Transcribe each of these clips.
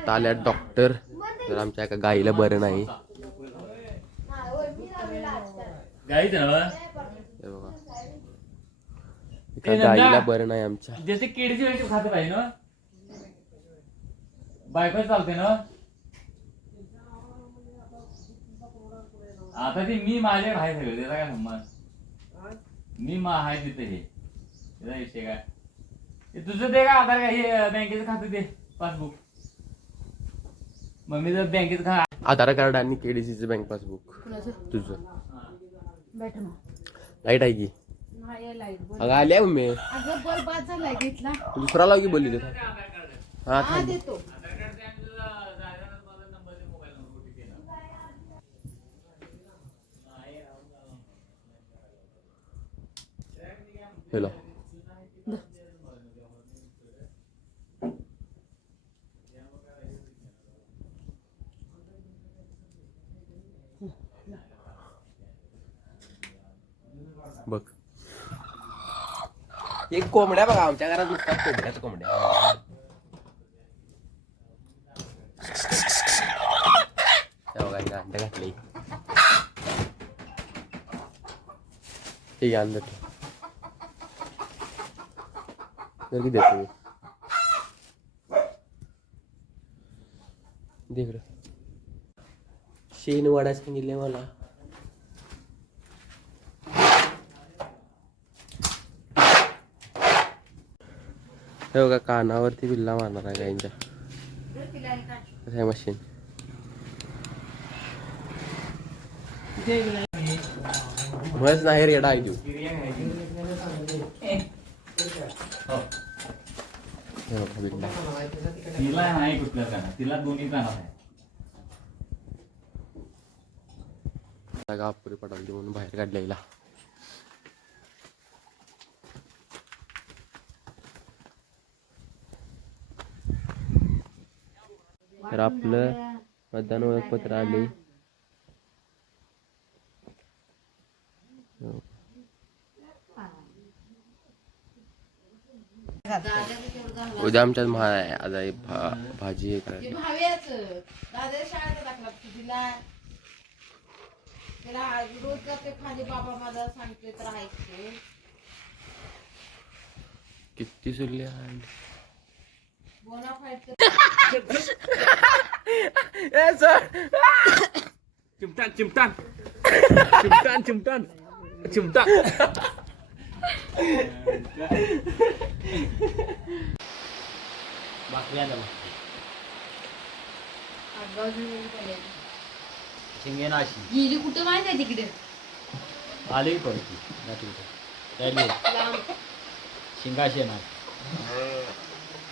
आता आल्या डॉक्टर तर आमच्या एका गाईला बरं नाही. एका गाईला बरं नाही आमच्या. जसे केळीची वेळी खात पाहिजे ना? बायको चालते ना? आता ते मी माझ्याकडे आहे सगळं त्याचा काय संबंध? मी मा आहे तिथे हे. त्याचा विषय काय? तुझं ते का आधार काय? हे बँकेचं खातं ते पासबुक. मग मी जर बँकेचं खा आधार कार्ड आणि केडीसीचं बँक पासबुक तुझं. लाइट आहे की? अगं मम्मी. बाद झालाय घेतला. दुसरा लाव की बोलली तिथं हा हेलो बघ एक कोंबड्या बघा आमच्या घरात नुसतात कोंबड्याच कोंबड्या त्या बघा हिने अंडे घातले ठीक आहे अंडे ठेव. जर की देतो मी दे इकडं शेण वाडा सांगितले मला. हे बघा कानावरती बिल्ला मारणार आहे गाईंच्या कसं आहे मशीन म्हणूनच नाही रेडा आहे देऊ. हे बघा बिल्ला. तिला नाही कुठल्या काना तिला दोन्ही काना आहे. जागा अपुरी पडाली म्हणून बाहेर काढलेला. तर आपलं मतदान ओळखपत्र आले. उद्या आमच्यात महा आहे आज आहे भा- भाजी आहे काय भाव्याच दादा शाळेत टाकला तिला त्याला रोज जाते खाली बाबा सांगते तर ऐकते किती सुरले आहे? बोना फाईट चिमटान चिमटान. चिमटान चिमटान. चिमटा बाकी आलं शिंगे नाशी गेली कुठे माहिती आहे तिकडे? आली पडती त्याली लांब. शिंगाशी ना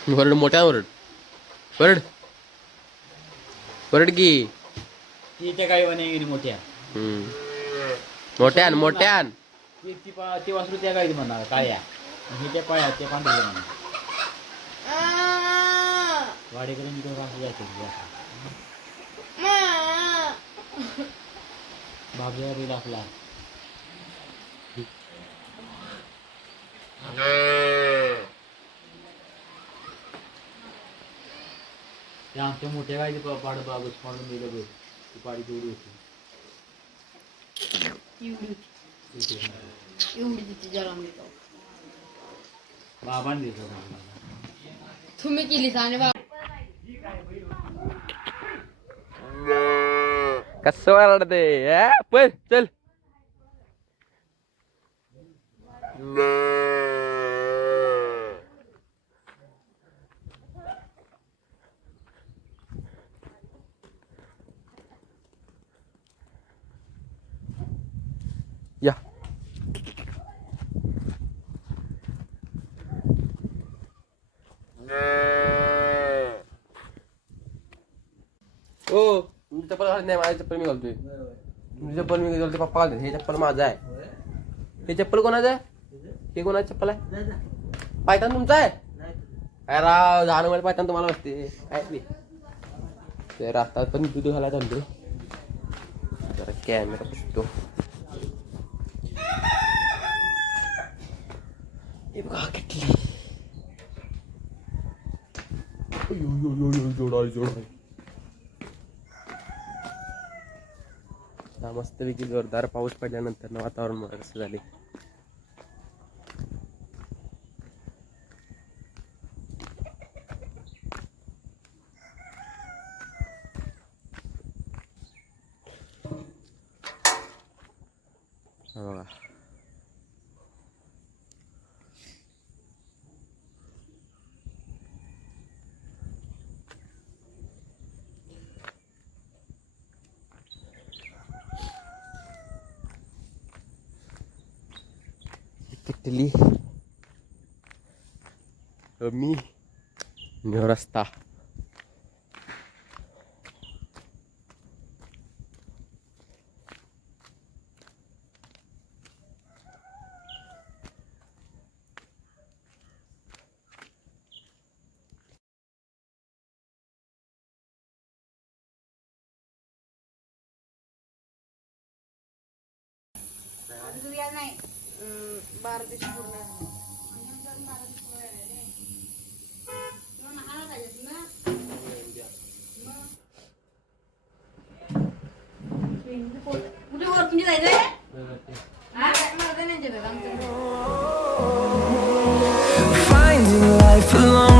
वरड मोठ्या वरड. वरड. वरड की? ती त्या काही वने गेली मोठ्या. हम्म. मोठ्यान मोठ्यान. ती ती पा- ती वासरू त्या काही म्हणणार काळ्या आणि हे त्या काळ्या ते पांढऱ्या म्हणणार. वाडेकडे मी वासरू बैल आपला त्या आमच्या मोठ्या गायची पाड बाबूस पाडून दिलं बघ ती पाडी तेवढी होती एवढी होती. एवढी तिची जरा मी तो. बाबांनी दिलं तुम्ही केली आणि बाबा कसं वरडते पण पळ चल. तुमची नाही माझी चप्पल मी घालतोय. तुझी चप्पल मी घालतोय पप्पा घालतो हे चप्पल माझं आहे. हे चप्पल कोणाचं आहे? हे कोणाचं चप्पल आहे? पायथान तुमचा आहे? काय राव दहा नंबर पायथान तुम्हाला वाटते काय ते रास्ता पण दूध घालायला चाललोय. जरा कॅमेरा पुसतो हे बघा किटली जोडाय जोडाय आता मस्तपैकी जोरदार पाऊस पडल्यानंतर ना वातावरण मला कसं झाले हा बघा. किटली मी रस्ता नाही बारा दिवस पूर्ण कुठे वर तुम्ही जायचंय हा? मला नाही जेवत आमचं. Finding life along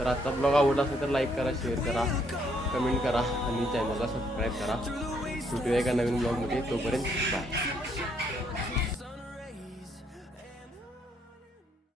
तर आजचा ब्लॉग आवडला असेल तर लाईक करा शेअर करा कमेंट करा आणि चॅनलला सबस्क्राईब करा. भेटूया एका नवीन ब्लॉगमध्ये तोपर्यंत बाय